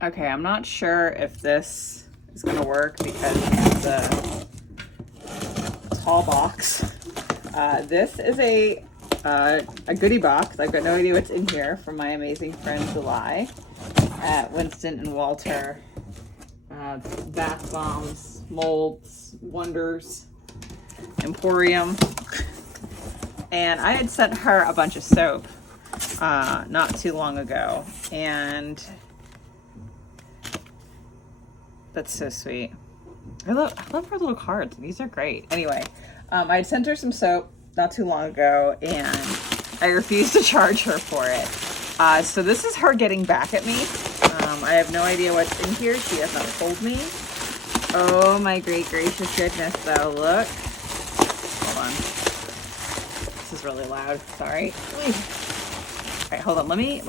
Okay, I'm not sure if this is gonna work because it's a tall box. This is a goodie box. I've got no idea what's in here from my amazing friend July at Winston and Walter. Bath bombs, molds, wonders, emporium. And I had sent her a bunch of soap not too long ago, and that's so sweet. I love her little cards. These are great. Anyway, I had sent her some soap not too long ago, and I refused to charge her for it. So this is her getting back at me. I have no idea what's in here. She has not told me. Oh my great gracious goodness, though. Look. Hold on. This is really loud. Sorry. All right, hold on. Let me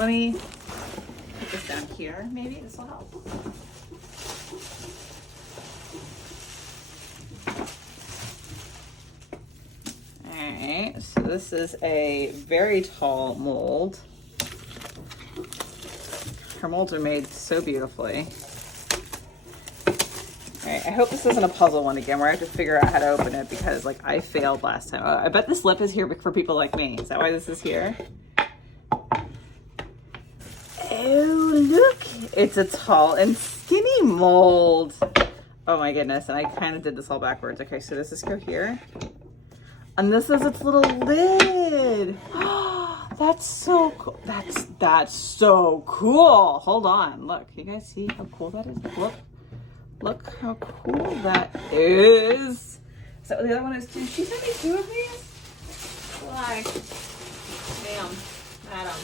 put this down here. Maybe this will help. Alright, so this is a very tall mold. Her molds are made so beautifully. Alright, I hope this isn't a puzzle one again where I have to figure out how to open it because like I failed last time. I bet this lip is here for people like me. Is that why this is here? Oh, look! It's a tall and skinny mold. Oh my goodness, and I kind of did this all backwards. Okay, so does this go here? And this is its little lid. That's so cool. That's so cool. Hold on. Look, you guys see how cool that is? Look how cool that is. Is that what the other one is too? She sent me two of these? Why? Ma'am, madam.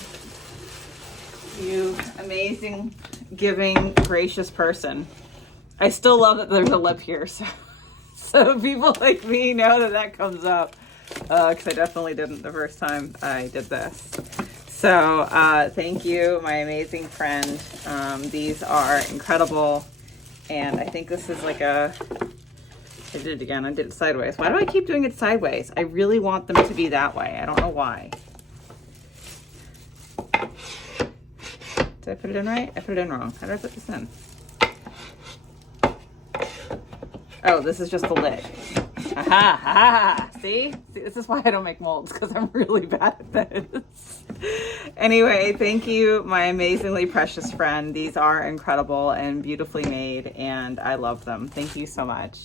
You amazing, giving, gracious person. I still love that there's a lip here, so people like me know that comes up. Because I definitely didn't the first time I did this. So thank you, my amazing friend. These are incredible. And I think this is like I did it again. I did it sideways. Why do I keep doing it sideways? I really want them to be that way. I don't know why. Did I put it in right? I put it in wrong. How did I put this in? Oh, this is just the lid. Aha, aha, see, this is why I don't make molds, because I'm really bad at this. Anyway, thank you, my amazingly precious friend. These are incredible and beautifully made, and I love them. Thank you so much.